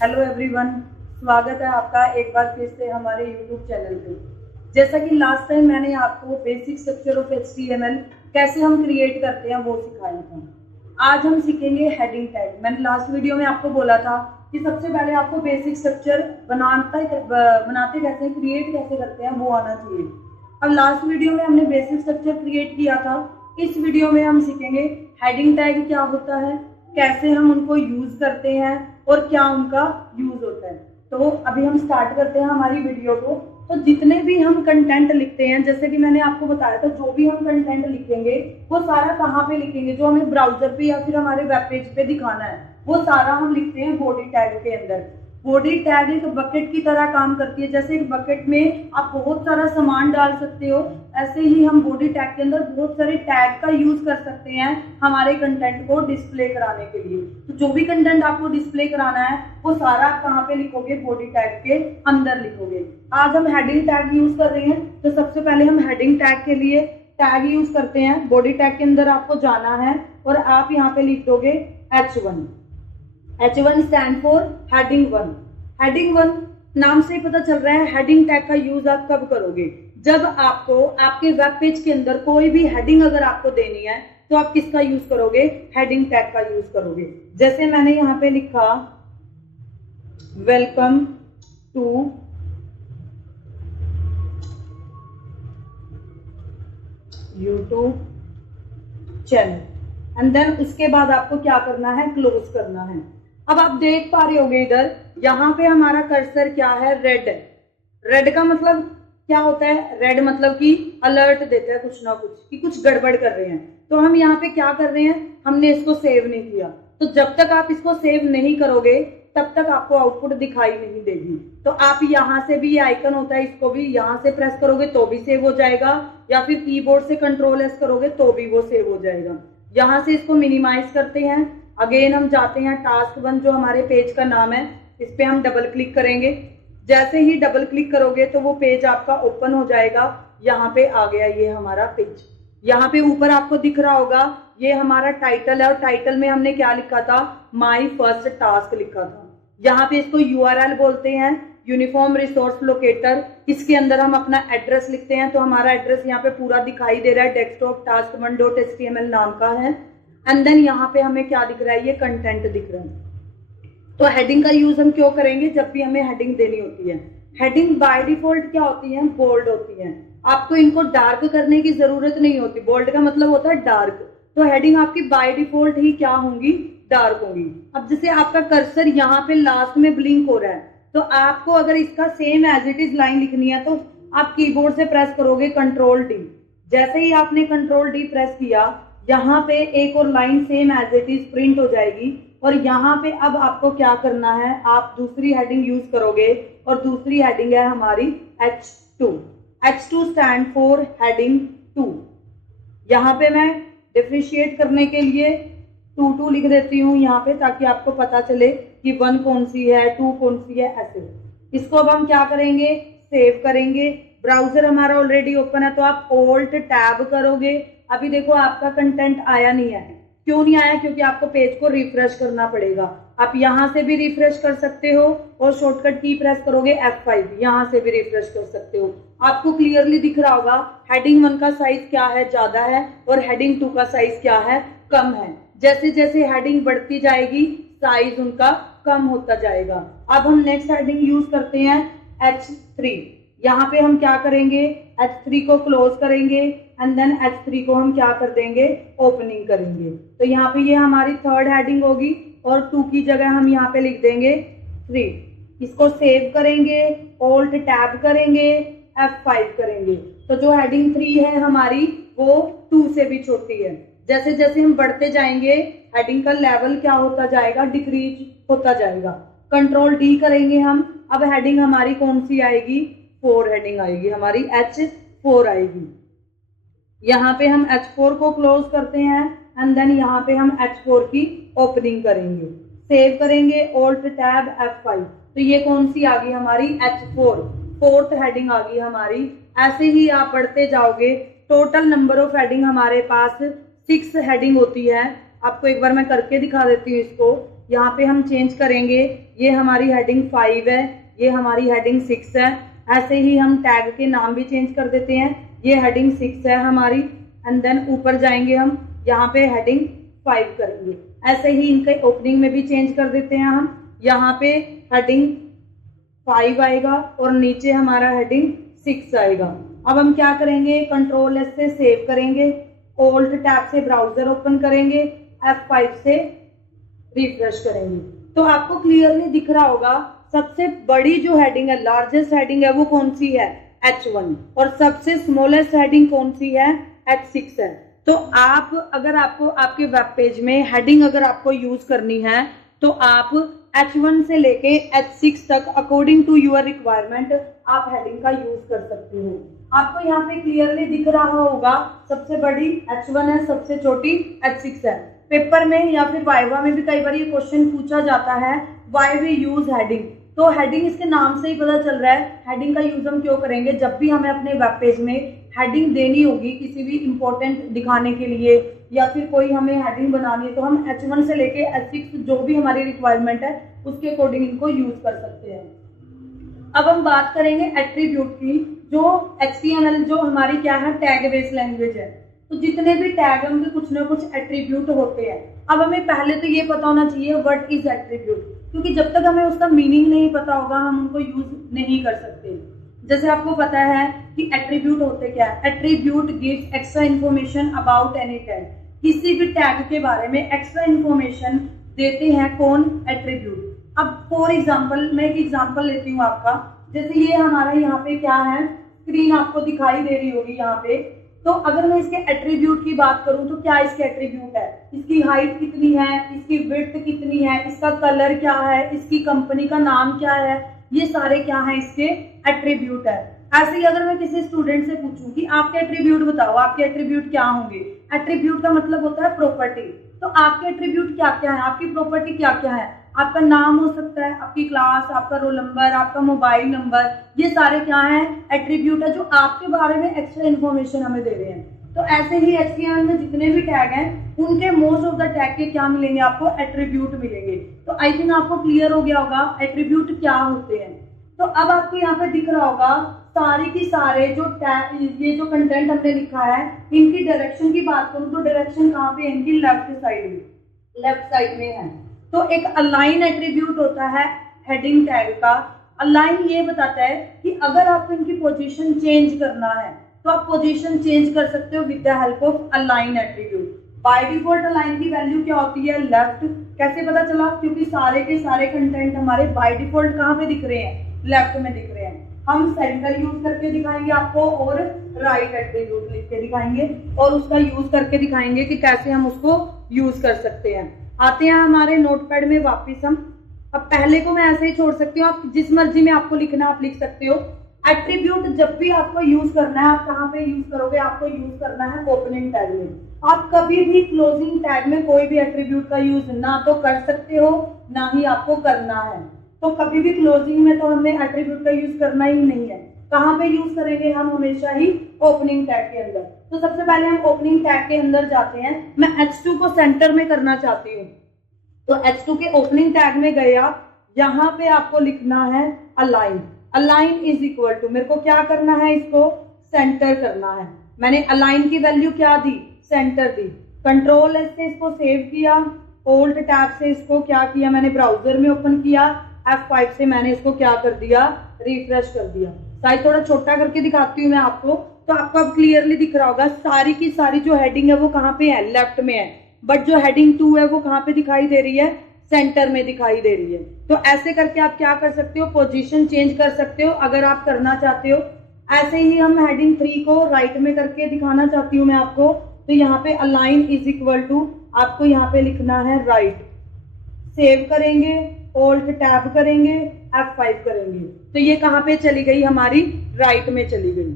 Hello everyone, स्वागत है आपका एक बार फिर से हमारे यूट्यूब चैनल पे। जैसा कि लास्ट टाइम मैंने आपको बेसिक स्ट्रक्चर ऑफ HTML कैसे हम क्रिएट करते हैं वो सिखाया था। आज हम सीखेंगे हेडिंग टैग। मैंने लास्ट वीडियो में आपको बोला था कि सबसे पहले आपको बेसिक स्ट्रक्चर बनाते कैसे, क्रिएट कैसे करते हैं वो आना चाहिए। अब लास्ट वीडियो में हमने बेसिक स्ट्रक्चर क्रिएट किया था। इस वीडियो में हम सीखेंगे हेडिंग टैग क्या होता है, कैसे हम उनको यूज करते हैं और क्या उनका यूज होता है। तो अभी हम स्टार्ट करते हैं हमारी वीडियो को। तो जितने भी हम कंटेंट लिखते हैं, जैसे कि मैंने आपको बताया था, जो भी हम कंटेंट लिखेंगे वो सारा कहाँ पे लिखेंगे, जो हमें ब्राउजर पे या फिर हमारे वेब पेज पे दिखाना है वो सारा हम लिखते हैं बॉडी टैग के अंदर। बॉडी टैग एक बकेट की तरह काम करती है। जैसे एक बकेट में आप बहुत सारा सामान डाल सकते हो, ऐसे ही हम बॉडी टैग के अंदर बहुत सारे टैग का यूज कर सकते हैं हमारे कंटेंट को डिस्प्ले कराने के लिए। तो जो भी कंटेंट आपको डिस्प्ले कराना है वो सारा आप कहाँ पे लिखोगे, बॉडी टैग के अंदर लिखोगे। आज हम हेडिंग टैग यूज कर रहे हैं। तो सबसे पहले हम हेडिंग टैग के लिए टैग यूज करते हैं। बॉडी टैग के अंदर आपको जाना है और आप यहाँ पे लिख दोगे H1। H1 stand for heading 1। Heading 1 नाम से पता चल रहा है हेडिंग टैग का यूज आप कब करोगे, जब आपको आपके वेब पेज के अंदर कोई भी हेडिंग अगर आपको देनी है तो आप किसका यूज करोगे, हेडिंग टैग का यूज करोगे। जैसे मैंने यहाँ पे लिखा welcome to YouTube channel and then उसके बाद आपको क्या करना है, क्लोज करना है। अब आप देख पा रहे होगे इधर यहाँ पे हमारा कर्सर क्या है, रेड है। रेड का मतलब क्या होता है, रेड मतलब कि अलर्ट देता है कुछ ना कुछ कि कुछ गड़बड़ कर रहे हैं। तो हम यहाँ पे क्या कर रहे हैं, हमने इसको सेव नहीं किया। तो जब तक आप इसको सेव नहीं करोगे तब तक आपको आउटपुट दिखाई नहीं देगी। तो आप यहाँ से भी ये आइकन होता है, इसको भी यहाँ से प्रेस करोगे तो भी सेव हो जाएगा, या फिर कीबोर्ड से Ctrl+S करोगे तो भी वो सेव हो जाएगा। यहाँ से इसको मिनिमाइज करते हैं। अगेन हम जाते हैं टास्क 1 जो हमारे पेज का नाम है, इस पे हम डबल क्लिक करेंगे। जैसे ही डबल क्लिक करोगे तो वो पेज आपका ओपन हो जाएगा। यहाँ पे आ गया ये हमारा पेज। यहाँ पे ऊपर आपको दिख रहा होगा ये हमारा टाइटल है और टाइटल में हमने क्या लिखा था, माई फर्स्ट टास्क लिखा था। यहाँ पे इसको URL बोलते हैं, यूनिफॉर्म रिसोर्स लोकेटर। इसके अंदर हम अपना एड्रेस लिखते हैं। तो हमारा एड्रेस यहाँ पे पूरा दिखाई दे रहा है, डेस्कटॉप task1.html नाम का है। एंड देन यहाँ पे हमें क्या दिख रहा है, ये कंटेंट दिख रहा है। तो हेडिंग का यूज हम क्यों करेंगे, जब भी हमें हेडिंग देनी होती है। हेडिंग बाय डिफॉल्ट क्या होती है, बोल्ड होती है। आपको इनको डार्क करने की जरूरत नहीं होती। बोल्ड का मतलब होता है डार्क। तो हेडिंग आपकी बाय डिफॉल्ट ही क्या होंगी, डार्क होंगी। अब जैसे आपका कर्सर यहाँ पे लास्ट में ब्लिंक हो रहा है, तो आपको अगर इसका same as it is line लिखनी है तो आप कीबोर्ड से प्रेस करोगे Ctrl+D। जैसे ही आपने Ctrl+D प्रेस किया, यहाँ पे एक और line same as it is print हो जाएगी। और यहाँ पे अब आपको क्या करना है, आप दूसरी हेडिंग यूज करोगे और दूसरी हेडिंग है हमारी H2। H2 stand for heading 2। यहाँ पे मैं डिफरेंशिएट करने के लिए 2 लिख देती हूँ यहाँ पे, ताकि आपको पता चले कि 1 कौन सी है, 2 कौन सी है, ऐसे। इसको अब हम क्या करेंगे, सेव करेंगे। ब्राउजर हमारा ऑलरेडी ओपन है तो आप Alt टैब करोगे। अभी देखो आपका कंटेंट आया नहीं है। क्यों नहीं आया, क्योंकि आपको पेज को रिफ्रेश करना पड़ेगा। आप यहाँ से भी रिफ्रेश कर सकते हो और शॉर्टकट की प्रेस करोगे F5, यहाँ से भी रिफ्रेश कर सकते हो। आपको क्लियरली दिख रहा होगा हेडिंग 1 का साइज क्या है, ज्यादा है, और हेडिंग 2 का साइज क्या है, कम है। जैसे जैसे हेडिंग बढ़ती जाएगी साइज उनका कम होता जाएगा। अब हम नेक्स्ट हेडिंग यूज करते हैं H3। यहाँ पे हम क्या करेंगे, H3 को क्लोज करेंगे एंड देन H3 को हम क्या कर देंगे, ओपनिंग करेंगे। तो यहाँ पे ये हमारी थर्ड हेडिंग होगी और 2 की जगह हम यहाँ पे लिख देंगे 3। इसको सेव करेंगे, Alt टैब करेंगे, F5 करेंगे। तो जो हेडिंग 3 है हमारी वो 2 से भी छोटी है। जैसे जैसे हम बढ़ते जाएंगे हेडिंग का लेवल क्या होता जाएगा, डिक्रीज होता जाएगा। Ctrl+D करेंगे हम। अब हेडिंग हमारी कौन सी आएगी, 4 हेडिंग आएगी हमारी, H4 आएगी। यहाँ पे हम H4 को क्लोज करते हैं एंड देन यहाँ पे हम H4 की ओपनिंग करेंगे, सेव करेंगे, Alt टैब F5। तो ये कौन सी आ गई हमारी, H4, 4th हेडिंग आ गई हमारी। ऐसे ही आप बढ़ते जाओगे। टोटल नंबर ऑफ हेडिंग हमारे पास 6 हेडिंग होती है। आपको एक बार मैं करके दिखा देती हूँ इसको। यहाँ पे हम चेंज करेंगे, ये हमारी हेडिंग 5 है, ये हमारी हेडिंग 6 है। ऐसे ही हम टैग के नाम भी चेंज कर देते हैं, ये हेडिंग 6 है हमारी, एंड देन ऊपर जाएंगे हम यहाँ पे हेडिंग 5 करेंगे। ऐसे ही इनके ओपनिंग में भी चेंज कर देते हैं हम, यहाँ पे हेडिंग 5 आएगा और नीचे हमारा हेडिंग 6 आएगा। अब हम क्या करेंगे, कंट्रोल एस से सेव करेंगे, ओल्ट टैब से ब्राउजर ओपन करेंगे, F5 से रिफ्रेश करेंगे। तो आपको क्लियरली दिख रहा होगा सबसे बड़ी जो हेडिंग है, लार्जेस्ट हेडिंग है, वो कौन सी है, H1, और सबसे स्मॉलेस्ट हेडिंग कौन सी है, H6 है। तो आप अगर आपको आपके वेब पेज में हेडिंग अगर आपको यूज करनी है तो आप H1 से लेके H6 तक अकॉर्डिंग टू यूर रिक्वायरमेंट आप हेडिंग का यूज कर सकते हो। आपको यहाँ पे क्लियरली दिख रहा होगा सबसे बड़ी H1 है, सबसे छोटी H6 है। पेपर में या फिर वाइवा में भी कई बार ये क्वेश्चन पूछा जाता है, व्हाई वी यूज हेडिंग। तो हेडिंग इसके नाम से ही पता चल रहा है हेडिंग का यूज हम क्यों करेंगे। जब भी हमें अपने वेब पेज में हेडिंग देनी होगी किसी भी इंपॉर्टेंट दिखाने के लिए या फिर कोई हमें हेडिंग बनानी है, तो हम H1 से लेके H6 जो भी हमारी रिक्वायरमेंट है उसके अकॉर्डिंग इनको यूज कर सकते हैं। अब हम बात करेंगे एट्रीब्यूट की, जो HTML जो हमारी क्या है, टैग बेस्ड लैंग्वेज है। तो जितने भी टैग हैं उनके कुछ ना कुछ एट्रीब्यूट होते हैं। अब हमें पहले तो ये पता होना चाहिए व्हाट इज एट्रीब्यूट, क्योंकि जब तक हमें उसका मीनिंग नहीं पता होगा हम उनको यूज नहीं कर सकते। जैसे आपको पता है कि एट्रीब्यूट होते क्या है, attribute gives extra information about any tag. किसी भी टैग के बारे में एक्स्ट्रा इन्फॉर्मेशन देते हैं कौन, एट्रीब्यूट। अब फॉर एग्जाम्पल मैं एक एग्जाम्पल लेती हूँ आपका, जैसे ये हमारा यहाँ पे क्या है, स्क्रीन आपको दिखाई दे रही होगी यहाँ पे। तो अगर मैं इसके एट्रीब्यूट की बात करूं तो क्या इसके एट्रीब्यूट है, इसकी हाइट कितनी है, इसकी विड्थ कितनी है, इसका कलर क्या है, इसकी कंपनी का नाम क्या है, ये सारे क्या है इसके एट्रीब्यूट है। ऐसे ही अगर मैं किसी स्टूडेंट से पूछूं कि आपके एट्रीब्यूट बताओ, आपके एट्रीब्यूट क्या होंगे। एट्रीब्यूट का मतलब होता है प्रॉपर्टी। तो आपके एट्रीब्यूट क्या क्या है, आपकी प्रॉपर्टी क्या क्या है, आपका नाम हो सकता है, आपकी क्लास, आपका रोल नंबर, आपका मोबाइल नंबर, ये सारे क्या है, एट्रीब्यूट है जो आपके बारे में एक्स्ट्रा इन्फॉर्मेशन हमें दे रहे हैं। तो ऐसे ही HTML में जितने भी टैग हैं उनके मोस्ट ऑफ द टैग के क्या मिलेंगे, आपको एट्रीब्यूट मिलेंगे। तो आई थिंक आपको क्लियर हो गया होगा एट्रीब्यूट क्या होते हैं। तो अब आपको यहाँ पे दिख रहा होगा सारे की सारे जो टैग, ये जो कंटेंट हमने लिखा है, इनकी डायरेक्शन की बात करूं तो डायरेक्शन कहाँ पे है, इनकी लेफ्ट साइड में, लेफ्ट साइड में है। तो एक अलाइन एट्रीब्यूट होता है हेडिंग टैग का। अलाइन ये बताता है कि अगर आपको इनकी पोजीशन चेंज करना है तो आप पोजीशन चेंज कर सकते हो with the help of align attribute. By default align की वैल्यू क्या होती है, लेफ्ट। कैसे पता चला, क्योंकि सारे के सारे कंटेंट हमारे बाय डिफॉल्ट कहाँ पे दिख रहे हैं, लेफ्ट में दिख रहे हैं। हम सेंटर यूज करके दिखाएंगे आपको और राइट एट्रीब्यूट लिख के दिखाएंगे और उसका यूज करके दिखाएंगे कि कैसे हम उसको यूज कर सकते हैं। आते हैं हमारे नोटपैड में वापस हम। अब पहले को मैं ऐसे ही छोड़ सकती हूँ, आप जिस मर्जी में आपको लिखना आप लिख सकते हो। एट्रीब्यूट जब भी आपको यूज करना है, आप कहाँ पे यूज करोगे, आपको यूज करना है ओपनिंग टैग में। आप कभी भी क्लोजिंग टैग में कोई भी एट्रीब्यूट का यूज ना तो कर सकते हो ना ही आपको करना है। तो कभी भी क्लोजिंग में तो हमें एट्रीब्यूट का यूज करना ही नहीं है। कहाँ पे यूज करेंगे हम, हमेशा ही ओपनिंग टैग के अंदर। तो सबसे पहले हम ओपनिंग टैग के अंदर जाते हैं। मैं H2 को सेंटर में करना चाहती हूँ, तो H2 के ओपनिंग टैग में गए आप, यहाँ पे आपको लिखना है align. Align is equal to, मेरे को क्या करना है, इसको सेंटर करना है। मैंने अलाइन की वैल्यू क्या दी, सेंटर दी। कंट्रोल एस से इसको सेव किया, ओल्ट टैब से इसको क्या किया, मैंने ब्राउजर में ओपन किया, F5 से मैंने इसको क्या कर दिया, रिफ्रेश कर दिया। साइज थोड़ा छोटा करके दिखाती हूँ मैं आपको, तो आपको अब क्लियरली दिख रहा होगा सारी की सारी जो हेडिंग है वो कहाँ पे है, लेफ्ट में है। बट जो हेडिंग 2 है वो कहाँ पे दिखाई दे रही है, सेंटर में दिखाई दे रही है। तो ऐसे करके आप क्या कर सकते हो, पोजीशन चेंज कर सकते हो अगर आप करना चाहते हो। ऐसे ही हम हेडिंग 3 को राइट में करके दिखाना चाहती हूँ मैं आपको। तो यहाँ पे अलाइन इज इक्वल टू आपको यहाँ पे लिखना है राइट। सेव करेंगे, ओल्ट टैब करेंगे, F5 करेंगे, तो ये कहाँ पे चली गई, हमारी राइट में चली गई।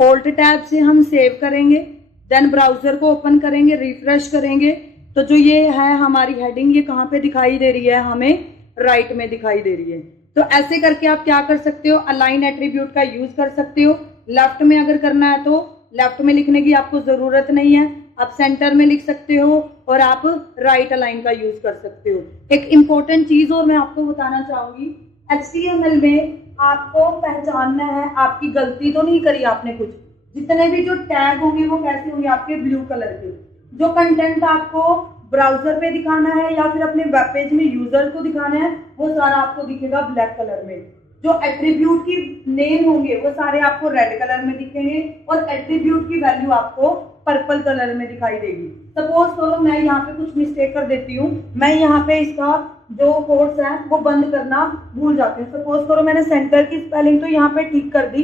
ऑल्ट टैब से हम सेव करेंगे, देन ब्राउजर को ओपन करेंगे, रिफ्रेश करेंगे, तो जो ये है हमारी हेडिंग, ये कहाँ पे दिखाई दे रही है, हमें राइट में दिखाई दे रही है। तो ऐसे करके आप क्या कर सकते हो, अलाइन एट्रीब्यूट का यूज कर सकते हो। लेफ्ट में अगर करना है तो लेफ्ट में लिखने की आपको जरूरत नहीं है, आप सेंटर में लिख सकते हो और आप राइट अलाइन का यूज कर सकते हो। एक इंपॉर्टेंट चीज और मैं आपको बताना चाहूंगी, HTML में आपको पहचानना है आपकी गलती तो नहीं करी आपने कुछ। जितने भी जो टैग होंगे वो कैसे होंगे, आपके ब्लू कलर के। जो कंटेंट आपको ब्राउजर पे दिखाना है या फिर अपने वेब पेज में यूजर को दिखाना है, वो सारा आपको दिखेगा ब्लैक कलर में। जो एट्रीब्यूट की नेम होंगे वो सारे आपको रेड कलर में दिखेंगे और एट्रीब्यूट की वैल्यू आपको पर्पल कलर में दिखाई देगी। सपोज करो मैं यहाँ पे कुछ मिस्टेक कर देती हूँ, मैं यहाँ पे इसका जो कोट्स है वो बंद करना भूल जाती हूँ। सपोज करो मैंने सेंटर की स्पेलिंग तो यहाँ पे ठीक कर दी,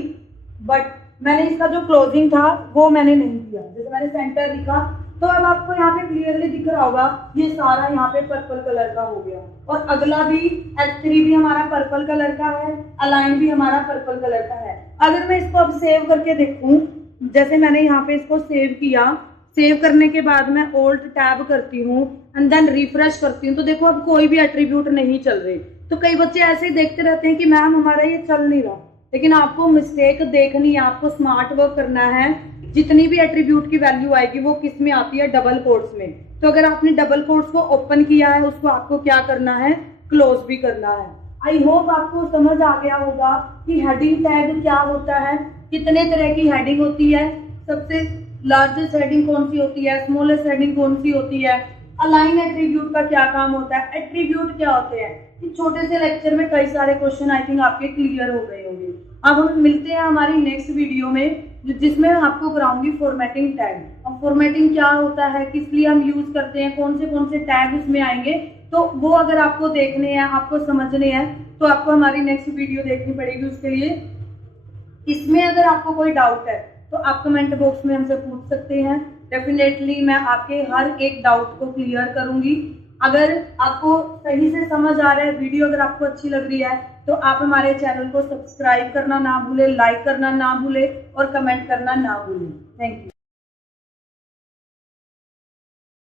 बट मैंने इसका जो क्लोजिंग था वो मैंने नहीं किया। जैसे मैंने सेंटर लिखा तो अब आपको यहाँ पे क्लियरली दिख रहा होगा ये सारा यहाँ पे पर्पल कलर का हो गया। और अगला भी H3 भी हमारा पर्पल कलर का है, अलाइन भी हमारा पर्पल कलर का है। अगर मैं इसको अब सेव करके देखूं, जैसे मैंने यहाँ पे इसको सेव किया, सेव करने के बाद मैं ऑल्ट टैब करती हूँ एंड देन रिफ्रेश करती हूँ, तो देखो अब कोई भी एट्रीब्यूट नहीं चल रहे। तो कई बच्चे ऐसे ही देखते रहते हैं कि मैम हमारा ये चल नहीं रहा, लेकिन आपको मिस्टेक देखनी है, आपको स्मार्ट वर्क करना है। जितनी भी एट्रीब्यूट की वैल्यू आएगी वो किस में आती है, डबल कोट्स में। तो अगर आपने डबल कोट्स को ओपन किया है, उसको आपको क्या करना है, क्लोज भी करना है। आई होप आपको समझ आ गया होगा कि हेडिंग टैग क्या होता है, कितने तरह की हेडिंग होती है, सबसे लार्जेस्ट हेडिंग कौन सी होती है, स्मॉलेस्ट हेडिंग कौन सी होती है, अलाइन एट्रीब्यूट का क्या काम होता है, एट्रीब्यूट क्या होते हैं। इस छोटे से लेक्चर में कई सारे क्वेश्चन आई थिंक आपके क्लियर हो गए होंगे। अब हम मिलते हैं हमारी नेक्स्ट वीडियो में, जिसमें आपको कराऊंगी फॉर्मेटिंग टैग। अब फॉर्मेटिंग क्या होता है, किस लिए हम यूज करते हैं, कौन से टैग उसमें आएंगे, तो वो अगर आपको देखने हैं, आपको समझने हैं, तो आपको हमारी नेक्स्ट वीडियो देखनी पड़ेगी। उसके लिए इसमें अगर आपको कोई डाउट है तो आप कमेंट बॉक्स में हमसे पूछ सकते हैं। डेफिनेटली मैं आपके हर एक डाउट को क्लियर करूंगी। अगर आपको सही से समझ आ रहा है, वीडियो अगर आपको अच्छी लग रही है, तो आप हमारे चैनल को सब्सक्राइब करना ना भूले, लाइक करना ना भूले और कमेंट करना ना भूले। Thank you.